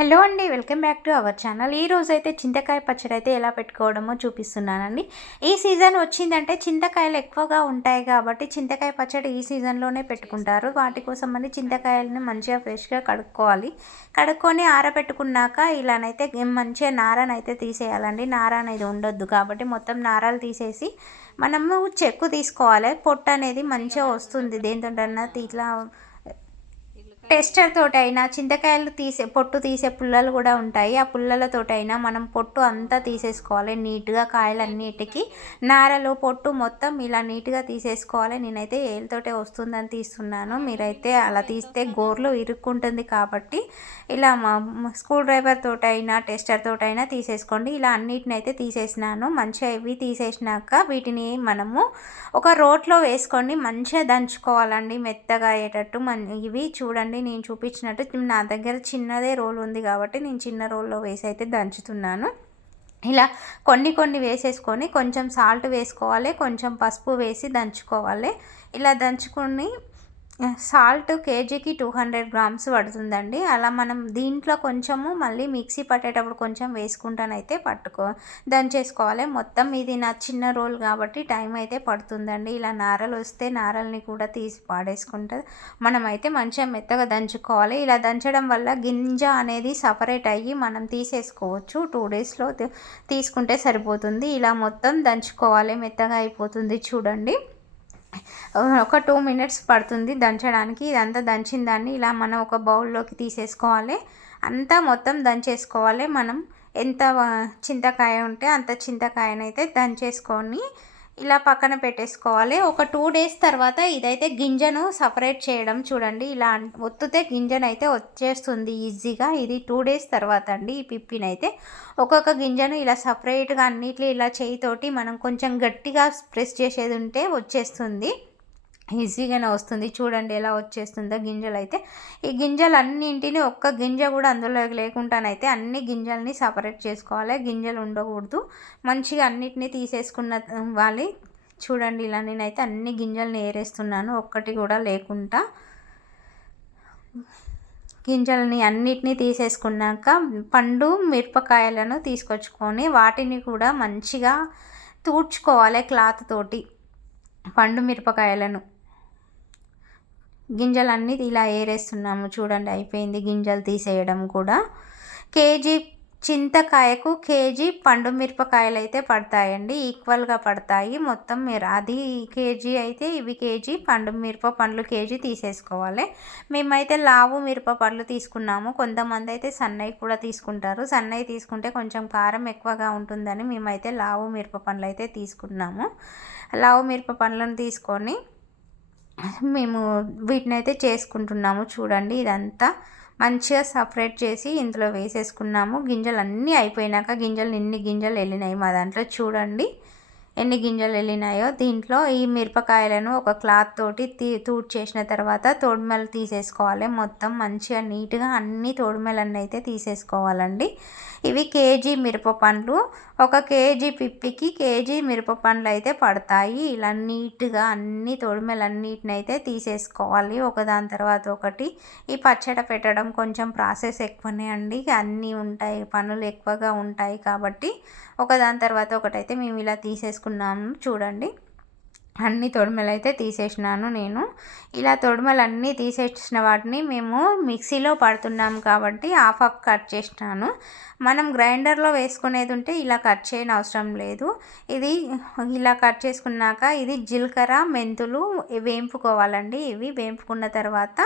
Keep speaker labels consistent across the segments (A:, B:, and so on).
A: Hello అండి welcome back to our channel. ఈ రోజు అయితే చింతకాయ పచ్చడి అయితే ఎలా పెట్టుకోవడమో చూపిస్తున్నానండి. ఈ సీజన్ వచ్చిందంటే చింతకాయలు ఎక్కువగా ఉంటాయి కాబట్టి చింతకాయ పచ్చడి ఈ సీజన్లోనే పెట్టుకుంటారు. వాటి కోసం అని చింతకాయలని మంచిగా ఫ్రెష్గా కడుక్కోవాలి. కడుక్కొని ఆరబెట్టుకున్నాక ఇలానైతే మంచిగా నారనైతే తీసేయాలండి. నార అనేది ఉండొద్దు కాబట్టి మొత్తం నారాలు తీసేసి మనము చెక్కు తీసుకోవాలి. పొట్టు అనేది మంచిగా వస్తుంది. దేంతో ఇట్లా టెస్టర్ తోటైనా చింతకాయలు తీసే పొట్టు తీసే పుల్లలు కూడా ఉంటాయి. ఆ పుల్లలతోటైనా మనం పొట్టు అంతా తీసేసుకోవాలి. నీట్గా కాయలన్నిటికీ నారలు పొట్టు మొత్తం ఇలా నీట్గా తీసేసుకోవాలి. నేనైతే ఏళ్ళతోటే వస్తుందని తీస్తున్నాను. మీరైతే అలా తీస్తే గోర్లు ఇరుక్కుంటుంది కాబట్టి ఇలా స్క్రూ డ్రైవర్ తోటైనా టెస్టర్ తోటైనా తీసేసుకోండి. ఇలా అన్నిటిని అయితే తీసేసినాను. మంచిగా ఇవి తీసేసినాక వీటిని మనము ఒక రోట్లో వేసుకొని మంచిగా దంచుకోవాలండి. మెత్తగా అయ్యేటట్టు. మన ఇవి చూడండి నేను చూపించినట్టు నా దగ్గర చిన్నదే రోల్ ఉంది కాబట్టి నేను చిన్న రోల్లో వేసి అయితే దంచుతున్నాను. ఇలా కొన్ని కొన్ని వేసేసుకొని కొంచెం సాల్ట్ వేసుకోవాలి కొంచెం పసుపు వేసి దంచుకోవాలి. ఇలా దంచుకొని సాల్ట్ కేజీకి టూ హండ్రెడ్ గ్రామ్స్ పడుతుందండి. అలా మనం దీంట్లో కొంచెము మళ్ళీ మిక్సీ పట్టేటప్పుడు కొంచెం వేసుకుంటానైతే పట్టుకో దంచేసుకోవాలి మొత్తం ఇది నా చిన్న రోల్ కాబట్టి టైం అయితే పడుతుందండి. ఇలా నారలు వస్తే నారల్ని కూడా తీసి పాడేసుకుంటే మనమైతే మంచిగా మెత్తగా దంచుకోవాలి. ఇలా దంచడం వల్ల గింజ అనేది సపరేట్ అయ్యి మనం తీసేసుకోవచ్చు. టూ డేస్లో తీసుకుంటే సరిపోతుంది. ఇలా మొత్తం దంచుకోవాలి. మెత్తగా అయిపోతుంది చూడండి. ఒక టూ మినిట్స్ పడుతుంది దంచడానికి. ఇదంతా దంచిన దాన్ని ఇలా మనం ఒక బౌల్లోకి తీసేసుకోవాలి. అంతా మొత్తం దంచేసుకోవాలి మనం. ఎంత చింతకాయ ఉంటే అంత చింతకాయనైతే దంచేసుకొని ఇలా పక్కన పెట్టేసుకోవాలి. ఒక టూ డేస్ తర్వాత ఇదైతే గింజను సపరేట్ చేయడం చూడండి. ఇలా ఒత్తుతే గింజను అయితే వచ్చేస్తుంది ఈజీగా. ఇది టూ డేస్ తర్వాత అండి ఈ పిప్పినైతే. ఒక్కొక్క గింజను ఇలా సపరేట్గా అన్నిట్లో ఇలా చేయితోటి మనం కొంచెం గట్టిగా ప్రెస్ చేసేది ఉంటే వచ్చేస్తుంది. ఈజీగానే వస్తుంది. చూడండి ఎలా వచ్చేస్తుందో గింజలు అయితే ఈ గింజలు అన్నింటినీ ఒక్క గింజ కూడా అందులో లేకుండానైతే అన్ని గింజల్ని సపరేట్ చేసుకోవాలి. గింజలు ఉండకూడదు. మంచిగా అన్నిటినీ తీసేసుకున్న వాళ్ళు చూడండి ఇలా నేనైతే అన్ని గింజల్ని ఏరేస్తున్నాను. ఒక్కటి కూడా లేకుండా. గింజలని అన్నిటినీ తీసేసుకున్నాక పండు మిరపకాయలను తీసుకొచ్చుకొని వాటిని కూడా మంచిగా తూడ్చుకోవాలి క్లాత్ తోటి. పండు మిరపకాయలను. గింజలన్నీ ఇలా ఏరేస్తున్నాము. చూడండి అయిపోయింది గింజలు తీసేయడం కూడా. కేజీ చింతకాయకు కేజీ పండు మిరపకాయలు అయితే పడతాయండి. ఈక్వల్గా పడతాయి మొత్తం. మీరు అది కేజీ అయితే ఇవి కేజీ పండు మిరప పండ్లు కేజీ తీసేసుకోవాలి. మేమైతే లావు మిరప పండ్లు తీసుకున్నాము. కొంతమంది అయితే సన్నయ్య కూడా తీసుకుంటారు. సన్నయ్య తీసుకుంటే కొంచెం కారం ఎక్కువగా ఉంటుందని మేమైతే లావు మిరప పండ్లు అయితే తీసుకున్నాము. లావు మిరప పండ్లను తీసుకొని మేము వీటిని అయితే చేసుకుంటున్నాము చూడండి ఇదంతా. మంచిగా సపరేట్ చేసి ఇందులో వేసేసుకున్నాము. గింజలు అన్నీ అయిపోయినాక గింజలు ఎన్ని గింజలు వెళ్ళినాయి మా దాంట్లో చూడండి. ఎన్ని గింజలు వెళ్ళినాయో దీంట్లో ఈ మిరపకాయలను ఒక క్లాత్ తోటి తీ తూట్ చేసిన తర్వాత తోడుమెలు తీసేసుకోవాలి. మొత్తం మంచిగా నీట్గా అన్ని తోడుమెలన్నీ అయితే తీసేసుకోవాలండి. ఇవి కేజీ మిరప పండ్లు. ఒక కేజీ పిప్పికి కేజీ మిరప పండ్లు అయితే పడతాయి. ఇలా నీట్గా అన్ని తొడిమెలన్నిటిని అయితే తీసేసుకోవాలి. ఒకదాని తర్వాత ఒకటి. ఈ పచ్చడి పెట్టడం కొంచెం ప్రాసెస్ ఎక్కువనే అండి. అన్నీ ఉంటాయి పనులు ఎక్కువగా ఉంటాయి కాబట్టి ఒకదాని తర్వాత ఒకటైతే మేము ఇలా చేసుకున్నాము చూడండి. అన్ని తొడుమలు అయితే తీసేసినాను నేను. ఇలా తొడిమలు అన్నీ తీసేసిన వాటిని మేము మిక్సీలో పడుతున్నాం కాబట్టి హాఫ్ హాఫ్ కట్ చేసినాను. మనం గ్రైండర్లో వేసుకునేది ఉంటే ఇలా కట్ చేయని అవసరం లేదు. ఇది ఇలా కట్ చేసుకున్నాక ఇది జీలకర్ర మెంతులు వేంపుకోవాలండి. ఇవి వేంపుకున్న తర్వాత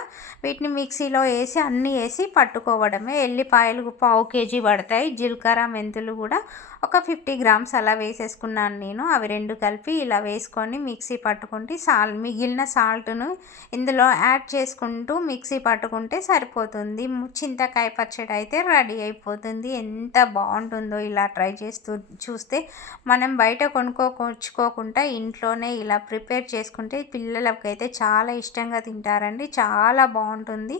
A: వీటిని మిక్సీలో వేసి అన్నీ వేసి పట్టుకోవడమే. ఎల్లిపాయలు పావు కేజీ పడతాయి. జీలకర్ర మెంతులు కూడా ఒక ఫిఫ్టీ గ్రామ్స్ అలా వేసేసుకున్నాను నేను. అవి రెండు కలిపి ఇలా వేసుకొని మిక్స్ మిక్సీ పట్టుకుంటే సాల్ మిగిలిన సాల్ట్ను ఇందులో యాడ్ చేసుకుంటూ మిక్సీ పట్టుకుంటే సరిపోతుంది. చింతకాయ పచ్చడి అయితే రెడీ అయిపోతుంది. ఎంత బాగుంటుందో ఇలా ట్రై చేస్తూ చూస్తే మనం బయట కొనుక్కోకొచ్చుకోకుండా ఇంట్లోనే ఇలా ప్రిపేర్ చేసుకుంటే పిల్లలకైతే చాలా ఇష్టంగా తింటారండి. చాలా బాగుంటుంది.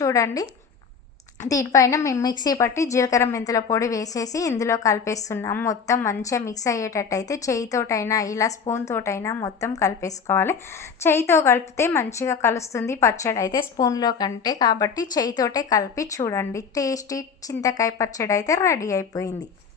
A: చూడండి. దీనిపైన మేము మిక్సీ పట్టి జీలకర్ర మెంతుల పొడి వేసేసి ఇందులో కలిపేస్తున్నాం. మొత్తం మంచిగా మిక్స్ అయ్యేటట్టు అయితే చేయితోటైనా ఇలా స్పూన్ తోటైనా మొత్తం కలిపేసుకోవాలి. చేయితో కలిపితే మంచిగా కలుస్తుంది పచ్చడి. అయితే స్పూన్లో కంటే కాబట్టి చేయితోటే కలిపి చూడండి. టేస్టీ చింతకాయ పచ్చడి అయితే రెడీ అయిపోయింది.